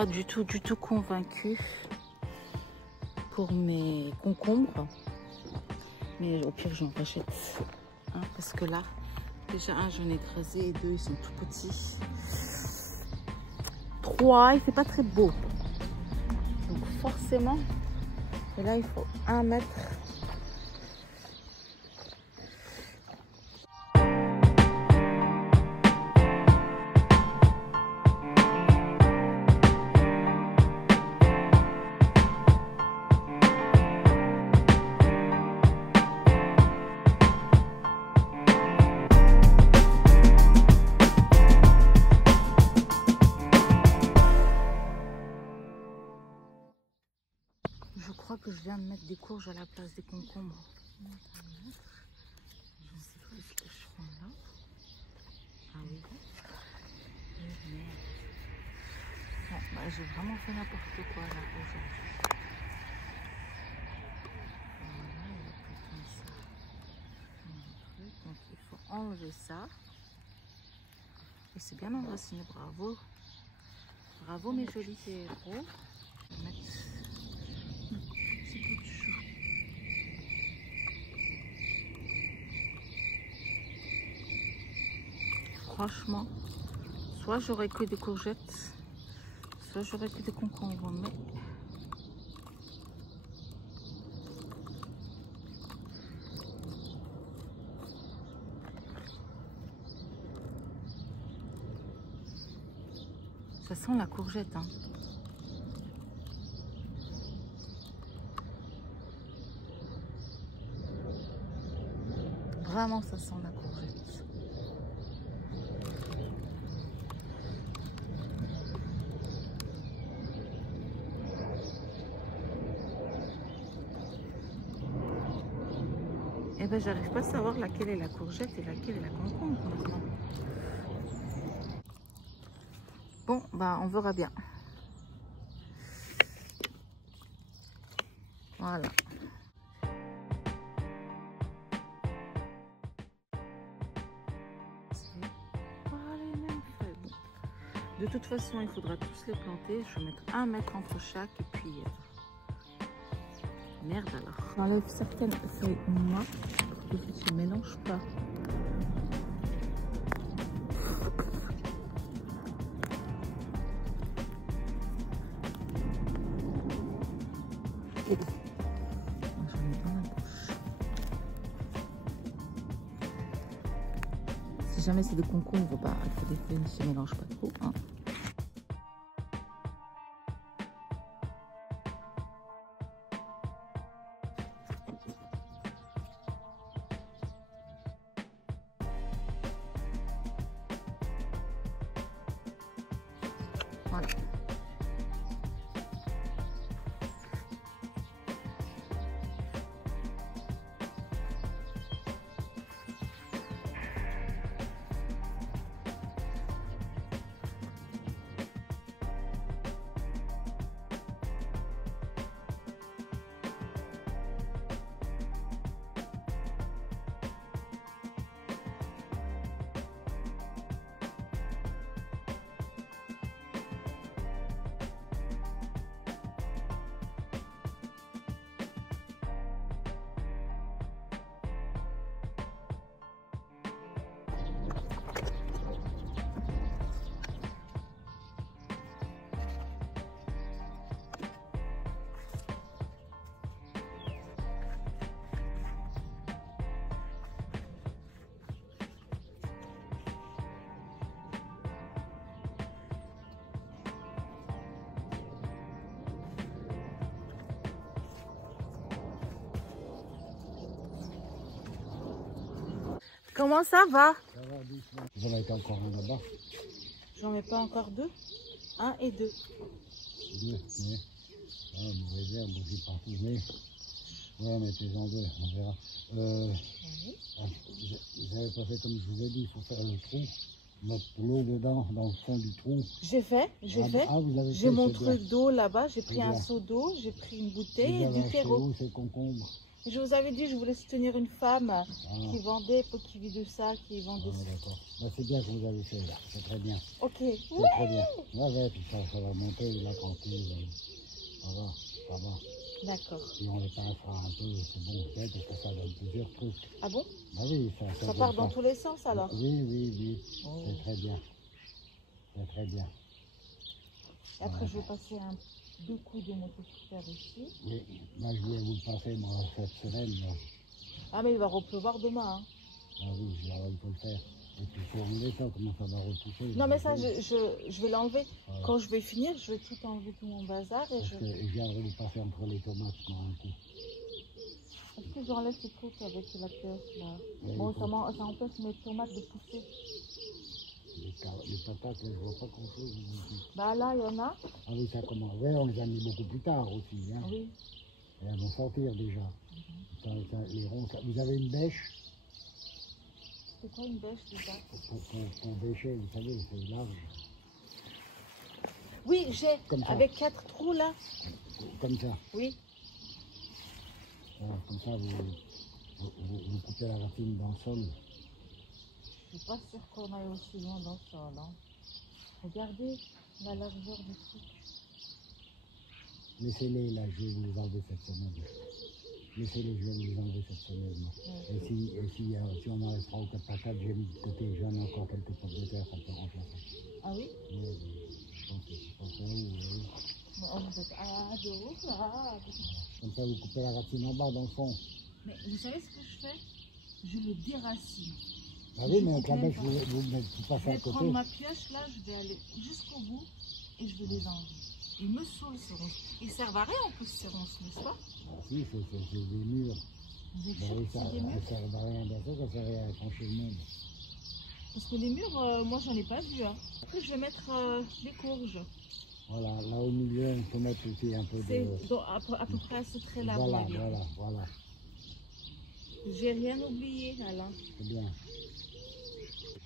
pas du tout convaincue pour mes concombres. Mais au pire, j'en rachète. Hein, parce que là, déjà, un, j'en ai écrasé. Et deux, ils sont tout petits. 3, il fait pas très beau. Donc forcément, et là, il faut 1 mètre. Je crois que je viens de mettre des courges à la place des concombres. Je ne sais pas ce que je fais là. Ah oui. Bon, bah, j'ai vraiment fait n'importe quoi là aujourd'hui. Voilà, il y a plus comme ça. Donc il faut enlever ça. Et c'est bien enraciné, bravo. Bravo mes jolis héros. Je vais mettre un petit bout de chou. Franchement, soit j'aurais que des courgettes, soit j'aurais que des concombres, mais ça sent la courgette, hein. Vraiment, ça sent la courgette. Eh ben, j'arrive pas à savoir laquelle est la courgette et laquelle est la concombre maintenant. Bon, bah, on verra bien. Voilà. De toute façon, il faudra tous les planter. Je vais mettre 1 mètre entre chaque et puis merde alors. J'enlève certaines feuilles noires pour que ça ne se mélange pas. J'en ai dans la bouche. Si jamais c'est des concombres, bah, il faut que les feuilles ne se mélangent pas trop. Hein. Voilà. Comment ça va? Ça va doucement. J'en ai encore un là-bas. J'en mets pas encore 2. 1 et 2. 2, mais. Ah, mauvais herbe, j'ai partout. Mais. Ouais, mettez-en 2, on verra. J'avais pas fait comme je vous ai dit, il faut faire le trou. Mettre l'eau dedans, dans le fond du trou. J'ai fait. J'ai mon truc d'eau là-bas, j'ai pris un seau d'eau, j'ai pris une bouteille et du terreau. C'est concombre. Je vous avais dit, je voulais soutenir une femme qui vendait, qui vit de ça, qui vendait. D'accord. Bah, c'est bien que vous avez fait là, c'est très bien. Ok. C'est très bien. Ouais, puis ça va monter là tranquille. Ça va, ça va. D'accord. Si on les pincera un peu, c'est bon, parce que ça donne plusieurs trucs. Ah bon? Bah oui, ça part dans tous les sens alors? Oui. Oh. C'est très bien. C'est très bien. Et après, je vais passer deux coups de motoculteur ici. Oui, moi je voulais vous le passer moi, cette semaine. Là. Ah, mais il va repleuvoir demain. Hein. Ah oui, il faut le faire. Et puis il faut enlever ça, comment ça va repousser. Non, mais ça, je vais l'enlever. Voilà. Quand je vais finir, je vais tout enlever, tout mon bazar. Et je viendrai vous passer entre les tomates pour un coup. Est-ce que j'enlève ce truc avec la pioche là? Oui, bon, ça empêche mes tomates de pousser. Les patates, là, je vois pas grand chose. Bah là, il y en a. Ah oui, ça commence. Ouais, on les a mis beaucoup plus tard aussi. Hein. Oui. Et elles vont sortir déjà. Les ronds, vous avez une bêche? C'est quoi une bêche déjà? Pour bêcher, vous savez, c'est large. Oui, j'ai. Avec 4 trous là. Comme ça? Oui. Voilà, comme ça, vous coupez la racine dans le sol. Je suis pas sûre qu'on aille aussi loin dans le sol. Hein. Regardez la largeur du truc. Laissez-les là, je vais vous les enlever cette semaine. Laissez-les, je vais vous les enlever cette semaine. Et si on enlève 3 ou 4 patates, j'ai mis de côté, j'en ai encore quelques pommes de terre, ça peut remplacer. Ah oui? Oui, je pense que oui. Vous êtes Comme ça, vous coupez la racine en bas, dans le fond. Mais vous savez ce que je fais? Je le déracine. Ah oui, mais avec la bêche, vous passez à côté. Je vais prendre ma pioche là, je vais aller jusqu'au bout et je vais les enlever. Ils me saoulent ces ronces. Ils servent à rien en plus ces ronces, n'est-ce pas? Ah si, c'est des murs. Vous êtes sûr que c'est des murs? Ça ne sert à rien d'un ça sert à rien à trancher le monde. Parce que les murs, moi j'en ai pas vu. Hein. Après je vais mettre les courges. Voilà, là au milieu, il faut mettre aussi un peu de... À peu près à ce trait-là. Voilà. J'ai rien oublié, Alain. C'est bien.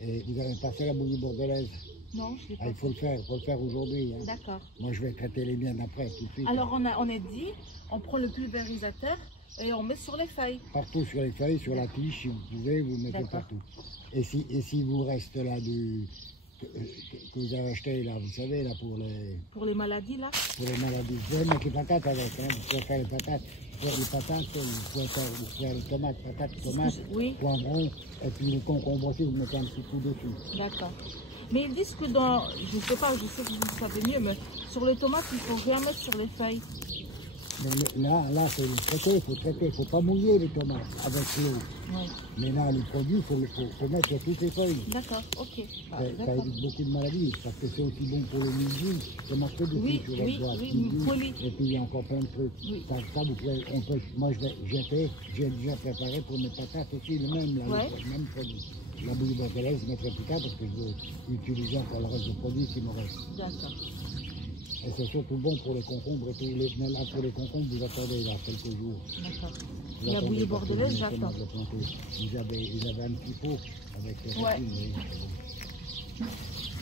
Et vous avez passé la bouillie bordelaise? Non, je l'ai pas. Il faut le faire aujourd'hui. Hein. D'accord. Moi, je vais traiter les miennes après, tout de suite. Alors, on a dit, on prend le pulvérisateur et on met sur les feuilles. Partout sur les feuilles, sur la tige, si vous pouvez, vous mettez partout. Et si vous reste là que vous avez acheté là, vous savez, là, pour les maladies, là? Pour les maladies. Vous pouvez mettre les patates avec, hein. Vous pouvez faire les patates. Faire les patates, vous pouvez faire les tomates, oui. Poivrons, et puis les concombres aussi, vous mettez un petit coup dessus. D'accord. Mais ils disent que je sais pas, je sais que vous savez mieux, mais sur les tomates, il faut rien mettre sur les feuilles. Mais là, c'est il faut traiter, il ne faut pas mouiller les tomates avec l'eau. Oui. Mais là, les produits, il faut mettre sur toutes les feuilles. D'accord, ok. Ça évite beaucoup de maladies, parce que c'est aussi bon pour le mildiou. C'est marqué dessus sur la boîte. Et puis il y a encore plein de trucs. Oui. Ça vous pouvez, moi j'ai déjà préparé pour mes patates aussi, le même produit. La bouillie bordelaise, je mettrai plus tard parce que je veux utiliser encore le reste du produit qui me reste. D'accord. Et c'est surtout bon pour les concombres et tout. Mais là, pour les concombres, vous attendez là quelques jours. D'accord. La bouillie bordelaise, j'attends. Ils avaient un petit pot avec les racines. Oui.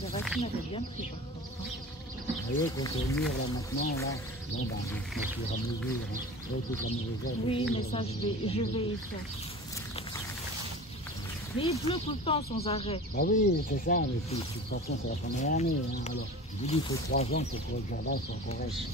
Les racines avaient bien pris par contre. Hein. Vous voyez, quand on mûr là maintenant, là, bon, ben, au fur et à mesure, hein, toute la mauvaise herbe. Oui, mais ça, je vais y faire. Mais il pleut tout le temps sans arrêt. Bah oui, c'est ça, mais de toute façon, c'est la première année. Hein. Alors, je vous dis, il faut 3 ans pour que le jardin soit correct.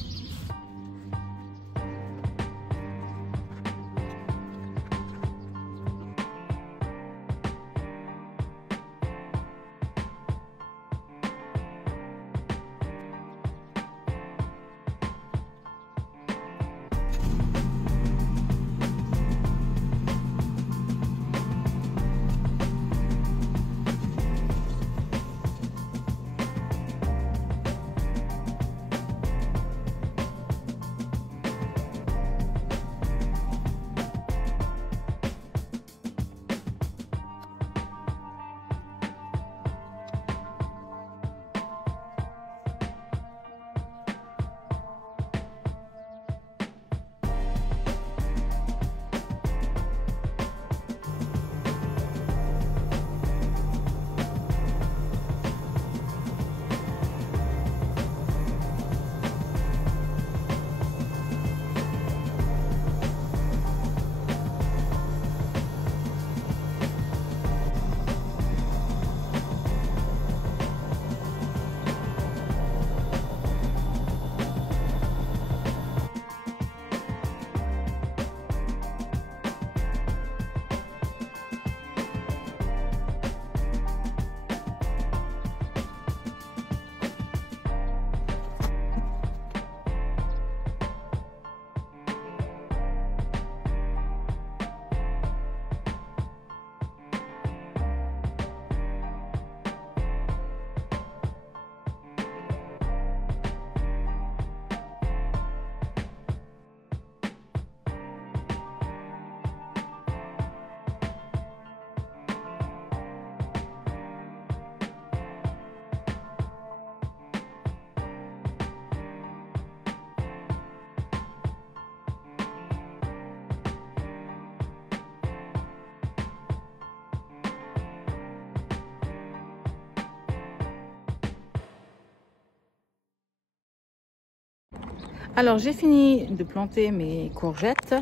Alors j'ai fini de planter mes courgettes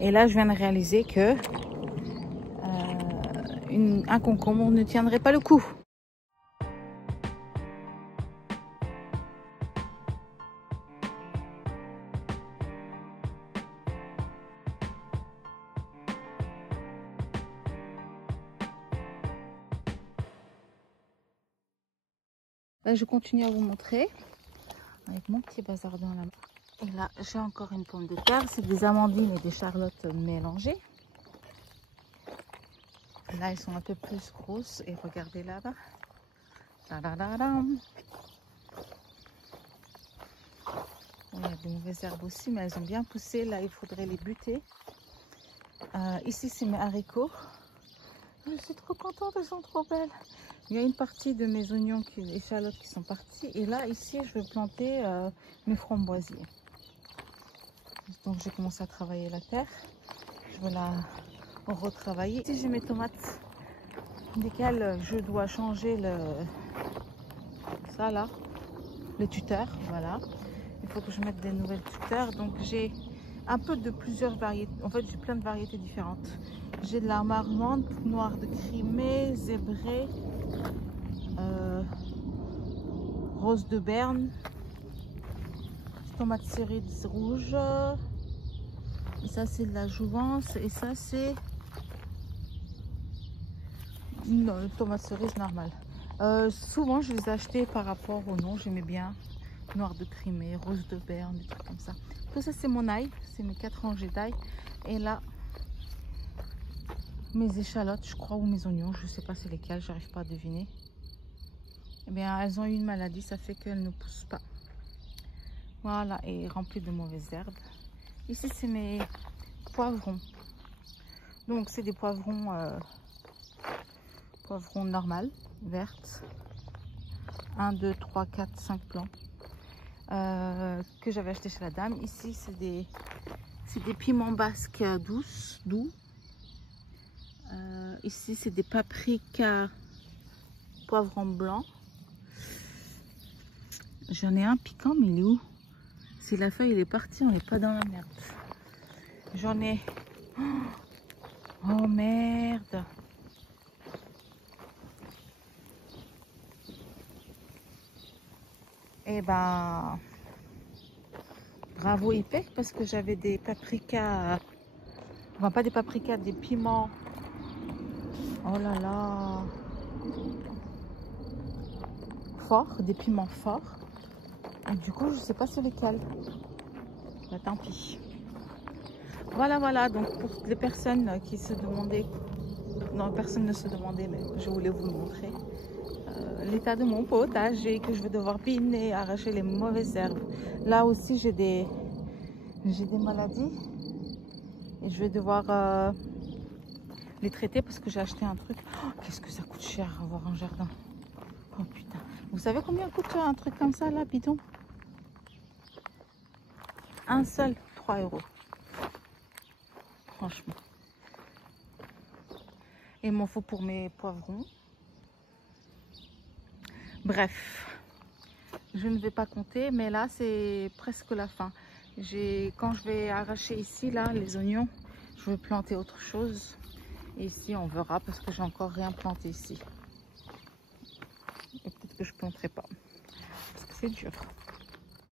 et là je viens de réaliser que un concombre ne tiendrait pas le coup. Là je continue à vous montrer avec mon petit bazar dans la main. Et là j'ai encore une pomme de terre, c'est des amandines et des charlottes mélangées. Là, elles sont un peu plus grosses. Et regardez là-bas. Il y a de mauvaises herbes aussi, mais elles ont bien poussé. Là, il faudrait les buter. Ici, c'est mes haricots. Je suis trop contente, elles sont trop belles. Il y a une partie de mes oignons et échalotes qui sont partis. Et là, ici, je vais planter mes framboisiers. Donc, j'ai commencé à travailler la terre. Je vais la retravailler. Ici, j'ai mes tomates, desquelles je dois changer ça là, les tuteurs, voilà. Il faut que je mette des nouvelles tuteurs. Donc j'ai un peu de plusieurs variétés. En fait, j'ai plein de variétés différentes. J'ai de la marmande, noire de Crimée, zébrée, rose de Berne, tomate cerise rouge. Et ça c'est de la jouvence et ça c'est une tomate cerise normale. Souvent je les ai achetés par rapport au nom, j'aimais bien noir de Crimée, rose de Berne, des trucs comme ça. Tout ça c'est mon ail, c'est mes 4 rangées d'ail. Et là mes échalotes je crois, ou mes oignons, je sais pas c'est lesquels, j'arrive pas à deviner. Eh bien elles ont eu une maladie, ça fait qu'elles ne poussent pas. Voilà, et remplies de mauvaises herbes. Ici c'est mes poivrons. Donc c'est des poivrons poivrons normales, vertes. 1, 2, 3, 4, 5 plants. Que j'avais acheté chez la dame. Ici c'est des piments basques doux. Ici c'est des paprikas poivrons blancs. J'en ai un piquant, mais il est où? Si la feuille elle est partie, on n'est pas dans la merde. J'en ai... Oh merde! Et ben... Bravo IPEC, parce que j'avais des paprikas... Enfin, pas des paprikas, des piments. Oh là là! Forts, des piments forts. Et du coup, je sais pas c'est lesquels. Bah, tant pis. Voilà, donc pour les personnes qui se demandaient, non, personne ne se demandait, mais je voulais vous montrer l'état de mon potager, que je vais devoir piner, arracher les mauvaises herbes. Là aussi, j'ai des maladies et je vais devoir les traiter parce que j'ai acheté un truc. Oh, qu'est-ce que ça coûte cher avoir un jardin. Oh putain. Vous savez combien coûte un truc comme ça là, bidon? Un seul, 3 €. Franchement. Et il m'en faut pour mes poivrons. Bref, je ne vais pas compter, mais là c'est presque la fin. Quand je vais arracher ici là les oignons, je vais planter autre chose. Et ici on verra parce que j'ai encore rien planté ici. Et peut-être que je planterai pas parce que c'est dur.